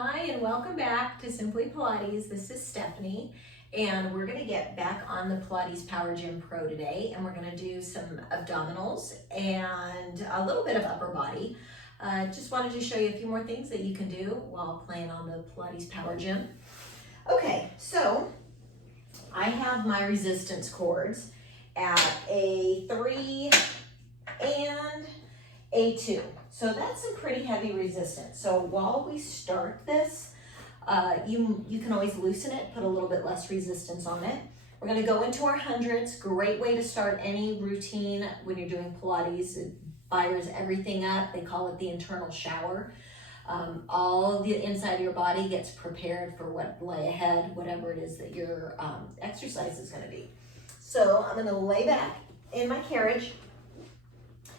Hi and welcome back to Simply Pilates. This is Stephanie and we're going to get back on the Pilates Power Gym Pro today, and we're going to do some abdominals and a little bit of upper body. Just wanted to show you a few more things that you can do while playing on the Pilates Power Gym. Okay, so I have my resistance cords at a 3 and a 2. So that's some pretty heavy resistance. So while we start this, you can always loosen it, put a little bit less resistance on it. We're gonna go into our hundreds. Great way to start any routine when you're doing Pilates. It fires everything up. They call it the internal shower. All the inside of your body gets prepared for what lay ahead, whatever it is that your exercise is gonna be. So I'm gonna lay back in my carriage.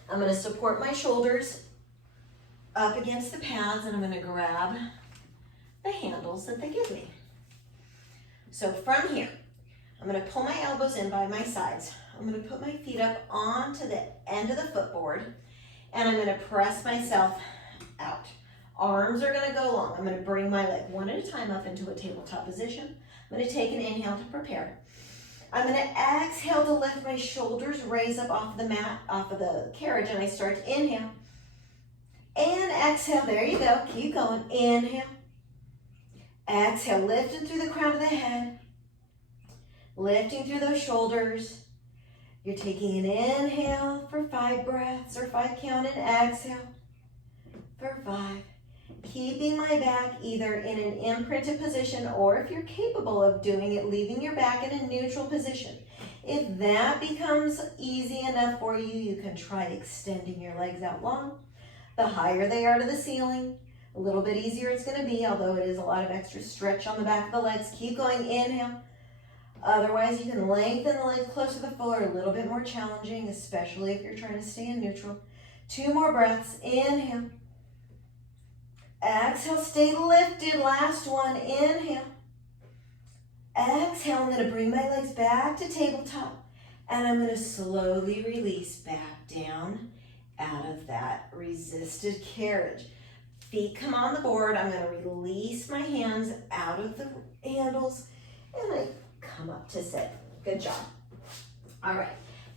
I'm gonna support my shoulders up against the pads, and I'm gonna grab the handles that they give me. So from here, I'm gonna pull my elbows in by my sides. I'm gonna put my feet up onto the end of the footboard, and I'm gonna press myself out. Arms are gonna go long. I'm gonna bring my leg one at a time up into a tabletop position. I'm gonna take an inhale to prepare. I'm gonna exhale to lift my shoulders, raise up off the mat, off of the carriage, and I start to inhale. And exhale, there you go, keep going, inhale. Exhale, lifting through the crown of the head, lifting through those shoulders. You're taking an inhale for 5 breaths or 5 count, and exhale for 5. Keeping my back either in an imprinted position, or if you're capable of doing it, leaving your back in a neutral position. If that becomes easy enough for you, you can try extending your legs out long. The higher they are to the ceiling, a little bit easier it's going to be, although it is a lot of extra stretch on the back of the legs. Keep going, inhale. Otherwise, you can lengthen the legs closer to the floor, a little bit more challenging, especially if you're trying to stay in neutral. 2 more breaths, inhale. Exhale, stay lifted, last one, inhale. Exhale, I'm going to bring my legs back to tabletop, and I'm going to slowly release back down out of that resisted carriage. Feet come on the board. I'm going to release my hands out of the handles, and I come up to sit. Good job. All right,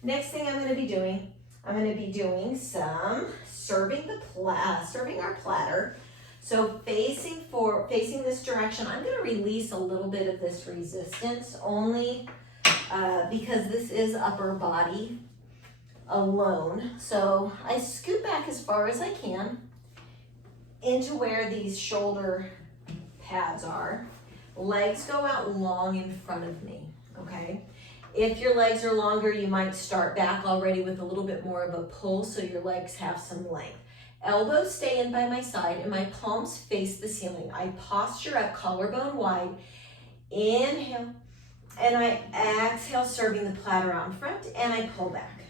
next thing I'm going to be doing, I'm going to be doing some serving our platter. So facing this direction, I'm going to release a little bit of this resistance, only because this is upper body alone. So I scoot back as far as I can into where these shoulder pads are. Legs go out long in front of me, okay? If your legs are longer, you might start back already with a little bit more of a pull, so your legs have some length. Elbows stay in by my side, and my palms face the ceiling. I posture up, collarbone wide. Inhale, and I exhale, serving the platter out in front, and I pull back.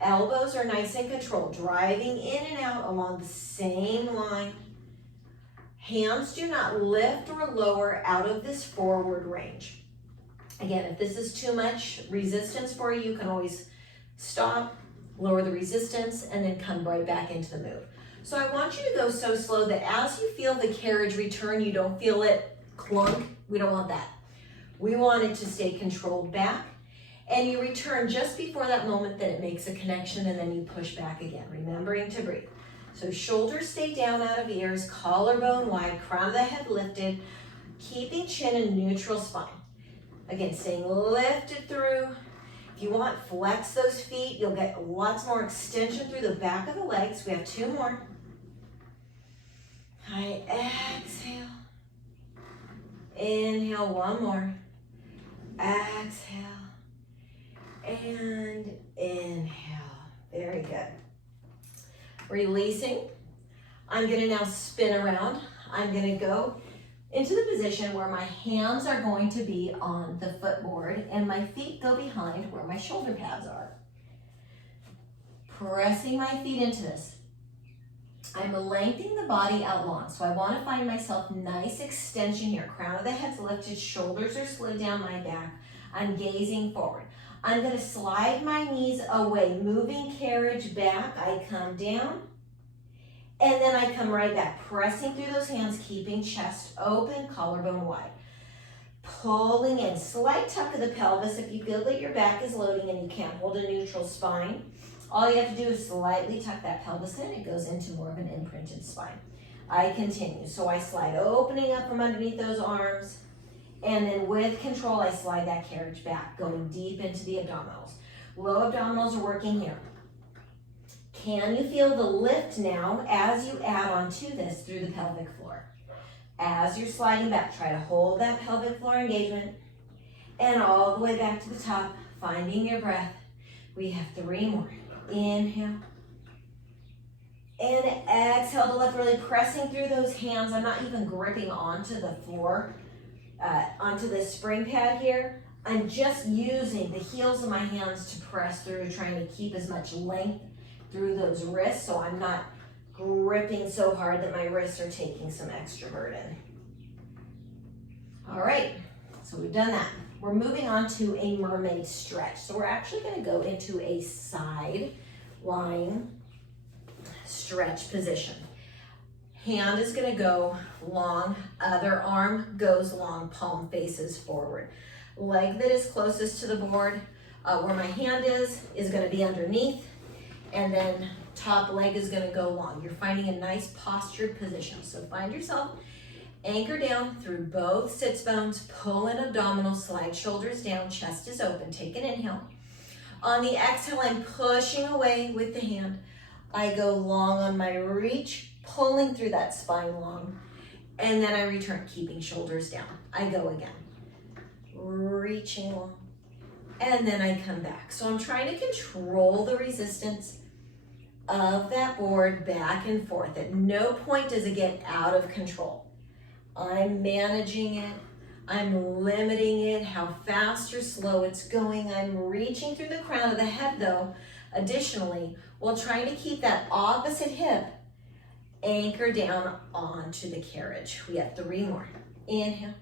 Elbows are nice and controlled, driving in and out along the same line. Hands do not lift or lower out of this forward range. Again, if this is too much resistance for you, you can always stop, lower the resistance, and then come right back into the move. So I want you to go so slow that as you feel the carriage return, you don't feel it clunk. We don't want that. We want it to stay controlled back. And you return just before that moment that it makes a connection, and then you push back again, remembering to breathe. So shoulders stay down out of ears, collarbone wide, crown of the head lifted, keeping chin in neutral spine. Again, staying lifted through. If you want, flex those feet. You'll get lots more extension through the back of the legs. We have 2 more. I exhale. Inhale, 1 more. Exhale. And inhale. Very good. Releasing. I'm going to now spin around. I'm going to go into the position where my hands are going to be on the footboard and my feet go behind where my shoulder pads are. Pressing my feet into this. I'm lengthening the body out long, so I want to find myself nice extension here. Crown of the head's lifted, shoulders are slid down my back. I'm gazing forward. I'm going to slide my knees away, moving carriage back. I come down And then I come right back, pressing through those hands, keeping chest open, collarbone wide. Pulling in, slight tuck of the pelvis. If you feel that your back is loading and you can't hold a neutral spine, all you have to do is slightly tuck that pelvis in. It goes into more of an imprinted spine. I continue. So I slide opening up from underneath those arms, and then with control, I slide that carriage back, going deep into the abdominals. Low abdominals are working here. Can you feel the lift now as you add on to this through the pelvic floor? As you're sliding back, try to hold that pelvic floor engagement and all the way back to the top, finding your breath. We have 3 more. Inhale. And exhale to lift, really pressing through those hands. I'm not even gripping onto the floor, onto this spring pad here. I'm just using the heels of my hands to press through, trying to keep as much length through those wrists so I'm not gripping so hard that my wrists are taking some extra burden. All right, so we've done that. We're moving on to a mermaid stretch. So we're actually going to go into a side lying stretch position. Hand is going to go long, other arm goes long, palm faces forward. Leg that is closest to the board, where my hand is going to be underneath, and then top leg is going to go long. You're finding a nice postured position. So find yourself, anchor down through both sits bones, pull in abdominals, slide shoulders down, chest is open. Take an inhale. On the exhale, I'm pushing away with the hand. I go long on my reach, pulling through that spine long, and then I return, keeping shoulders down. I go again, reaching long, and then I come back. So I'm trying to control the resistance of that board back and forth. At no point does it get out of control. I'm managing it. I'm limiting it, how fast or slow it's going. I'm reaching through the crown of the head though, additionally, while trying to keep that opposite hip anchored down onto the carriage. We have 3 more. Inhale.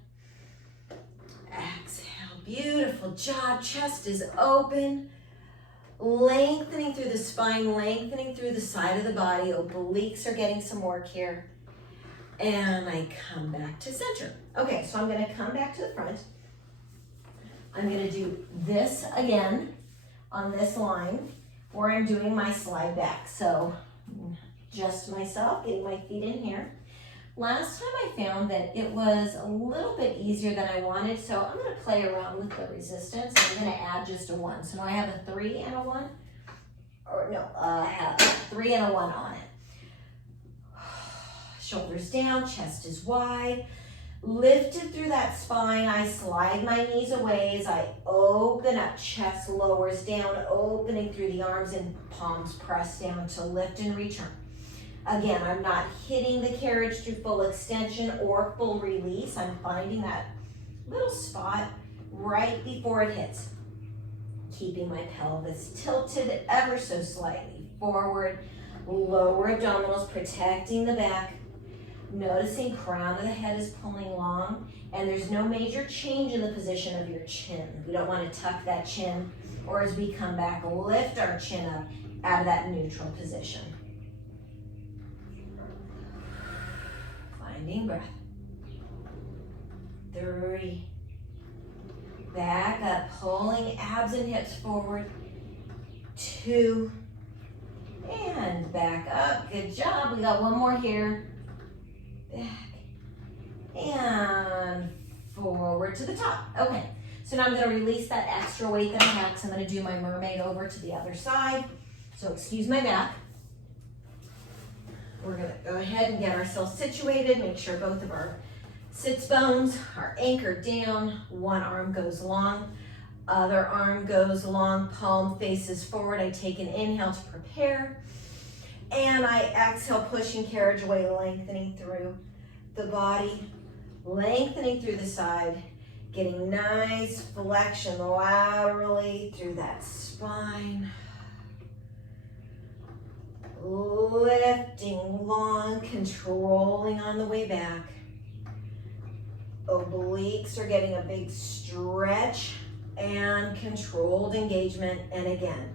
Exhale. Beautiful job. Chest is open. Lengthening through the spine, lengthening through the side of the body. Obliques are getting some work here. And I come back to center. Okay, so I'm gonna come back to the front. I'm gonna do this again on this line where I'm doing my slide back. So just myself, getting my feet in here. Last time I found that it was a little bit easier than I wanted, so I'm gonna play around with the resistance. I'm gonna add just a 1. So now I have a 3 and a 1, or no, I have 3 and a 1 on it. Shoulders down, chest is wide. Lifted through that spine, I slide my knees away as I open up, chest lowers down, opening through the arms and palms press down to lift and return. Again, I'm not hitting the carriage through full extension or full release. I'm finding that little spot right before it hits. Keeping my pelvis tilted ever so slightly forward, lower abdominals, protecting the back. Noticing crown of the head is pulling long, and there's no major change in the position of your chin. We don't want to tuck that chin, or as we come back, lift our chin up out of that neutral position. Finding breath. 3. Back up, pulling abs and hips forward. 2. And back up. Good job. We got 1 more here. Back and forward to the top. Okay, so now I'm going to release that extra weight that I have because I'm going to do my mermaid over to the other side. So excuse my back. We're going to go ahead and get ourselves situated. Make sure both of our sits bones are anchored down. One arm goes long, other arm goes long, palm faces forward. I take an inhale to prepare. And I exhale, pushing carriageway, lengthening through the body, lengthening through the side, getting nice flexion laterally through that spine. Lifting long, controlling on the way back. Obliques are getting a big stretch and controlled engagement. And again,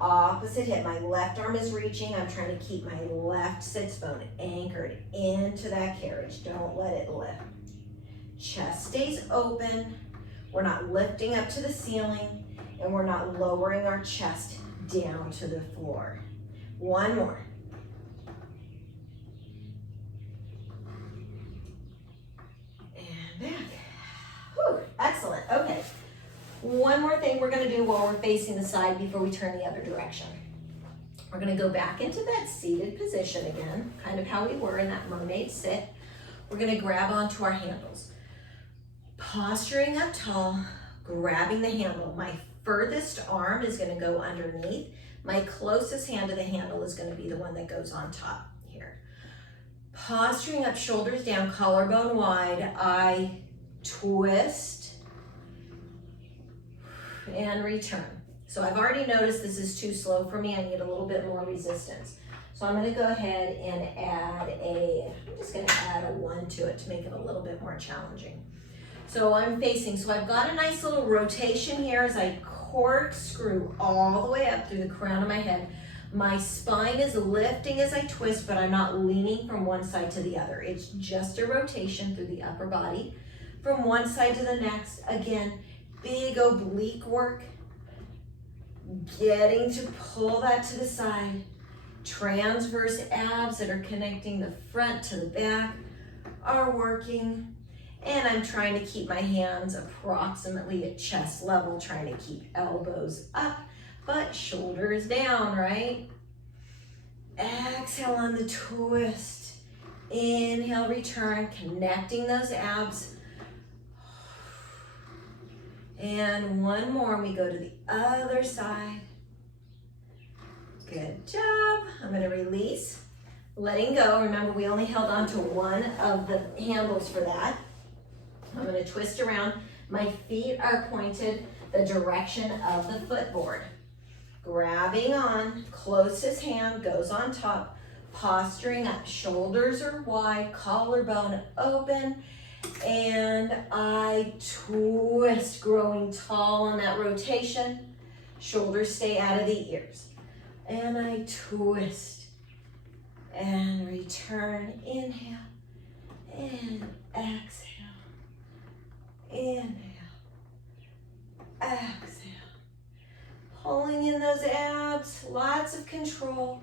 opposite hip. My left arm is reaching. I'm trying to keep my left sits bone anchored into that carriage. Don't let it lift. Chest stays open. We're not lifting up to the ceiling, and we're not lowering our chest down to the floor. One more. And back. Whew, excellent. Okay. One more thing we're going to do while we're facing the side before we turn the other direction. We're going to go back into that seated position again, kind of how we were in that mermaid sit. We're going to grab onto our handles. Posturing up tall, grabbing the handle. My furthest arm is going to go underneath. My closest hand to the handle is going to be the one that goes on top here. Posturing up, shoulders down, collarbone wide. I twist and return. So I've already noticed this is too slow for me. I need a little bit more resistance. So I'm going to go ahead and I'm just going to add a 1 to it to make it a little bit more challenging. So I'm facing, so I've got a nice little rotation here as I corkscrew all the way up through the crown of my head. My spine is lifting as I twist, but I'm not leaning from one side to the other. It's just a rotation through the upper body from one side to the next. Again, big oblique work, getting to pull that to the side. Transverse abs that are connecting the front to the back are working. And I'm trying to keep my hands approximately at chest level, trying to keep elbows up, but shoulders down, right? Exhale on the twist. Inhale, return, connecting those abs. And one more, and we go to the other side. Good job. I'm going to release, letting go. Remember, we only held on to one of the handles for that. I'm going to twist around. My feet are pointed the direction of the footboard. Grabbing on, closest hand goes on top, posturing up. Shoulders are wide, collarbone open, and I twist, growing tall on that rotation. Shoulders stay out of the ears. And I twist and return. Inhale and exhale. Inhale, exhale. Pulling in those abs, lots of control,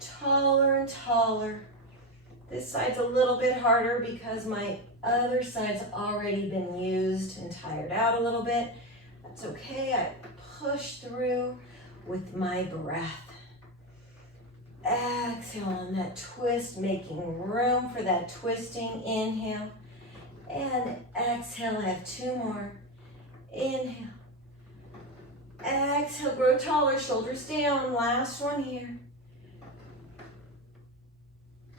taller and taller. This side's a little bit harder because my other side's already been used and tired out a little bit. That's okay, I push through with my breath. Exhale on that twist, making room for that twisting. Inhale. And exhale, I have 2 more. Inhale. Exhale, grow taller, shoulders down. Last one here.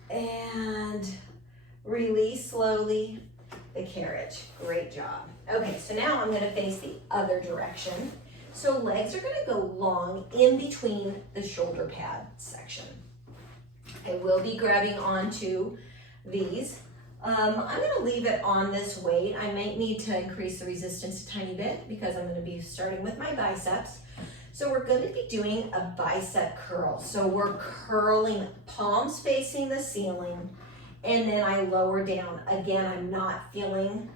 And release slowly the carriage. Great job. Okay, so now I'm going to face the other direction. So legs are going to go long in between the shoulder pad section. I will be grabbing onto these. I'm going to leave it on this weight. I might need to increase the resistance a tiny bit because I'm going to be starting with my biceps. So we're going to be doing a bicep curl. So we're curling, palms facing the ceiling, and then I lower down. Again, I'm not feeling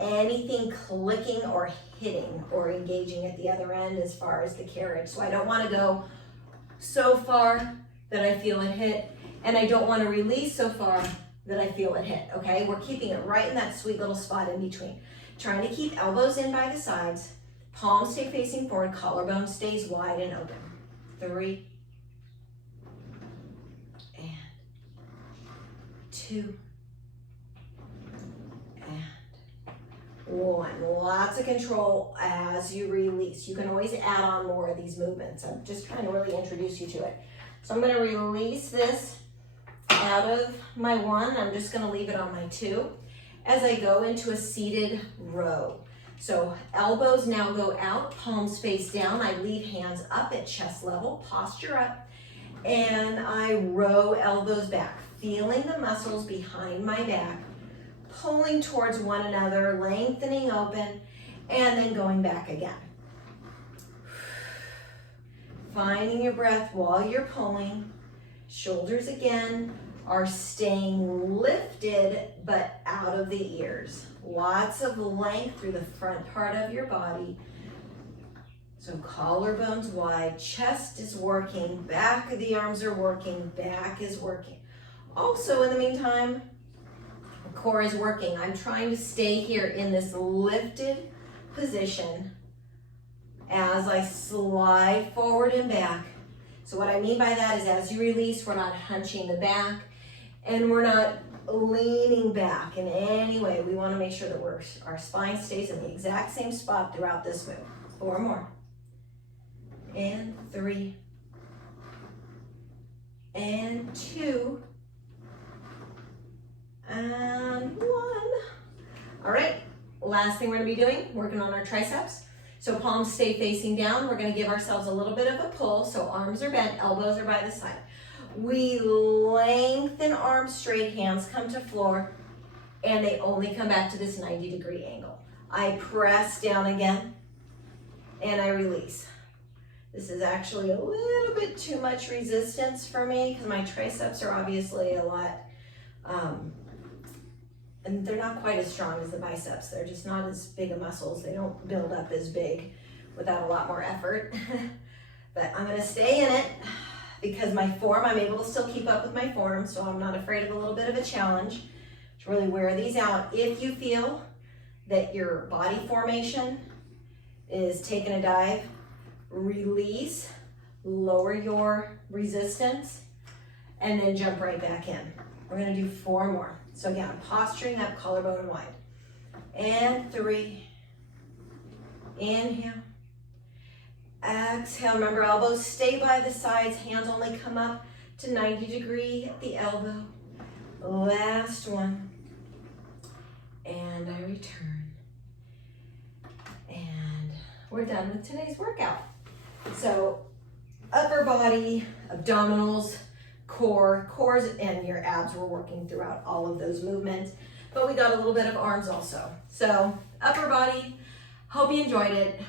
anything clicking or hitting or engaging at the other end as far as the carriage. So I don't want to go so far that I feel it hit, and I don't want to release so far that I feel it hit, okay? We're keeping it right in that sweet little spot in between. Trying to keep elbows in by the sides, palms stay facing forward, collarbone stays wide and open. 3, and 2, and 1. Lots of control as you release. You can always add on more of these movements. I'm just trying to really introduce you to it. So I'm going to release this out of my 1. I'm just going to leave it on my 2 as I go into a seated row. So elbows now go out, palms face down. I leave hands up at chest level, posture up, and I row elbows back, feeling the muscles behind my back, pulling towards one another, lengthening open, and then going back again. finding your breath while you're pulling. Shoulders again are staying lifted but out of the ears. Lots of length through the front part of your body. So collarbones wide, chest is working, back of the arms are working, back is working. Also in the meantime, core is working. I'm trying to stay here in this lifted position as I slide forward and back. So what I mean by that is as you release, we're not hunching the back and we're not leaning back in any way. We want to make sure that our spine stays in the exact same spot throughout this move. 4 more. And 3. And 2. And 1. All right, last thing we're gonna be doing, working on our triceps. So palms stay facing down. We're gonna give ourselves a little bit of a pull. So arms are bent, elbows are by the side. We lengthen arms straight, hands come to floor, and they only come back to this 90-degree angle. I press down again, and I release. This is actually a little bit too much resistance for me because my triceps are obviously a lot, and they're not quite as strong as the biceps. They're just not as big of muscles. They don't build up as big without a lot more effort. But I'm gonna stay in it because my form, I'm able to still keep up with my form, so I'm not afraid of a little bit of a challenge to really wear these out. If you feel that your body formation is taking a dive, release, lower your resistance, and then jump right back in. We're gonna do 4 more. So again, I'm posturing up, collarbone wide. And 3. Inhale. Exhale. Remember, elbows stay by the sides, hands only come up to 90-degree at the elbow. Last one. And I return. And we're done with today's workout. So upper body, abdominals, cores and your abs were working throughout all of those movements, but we got a little bit of arms also. So upper body, hope you enjoyed it.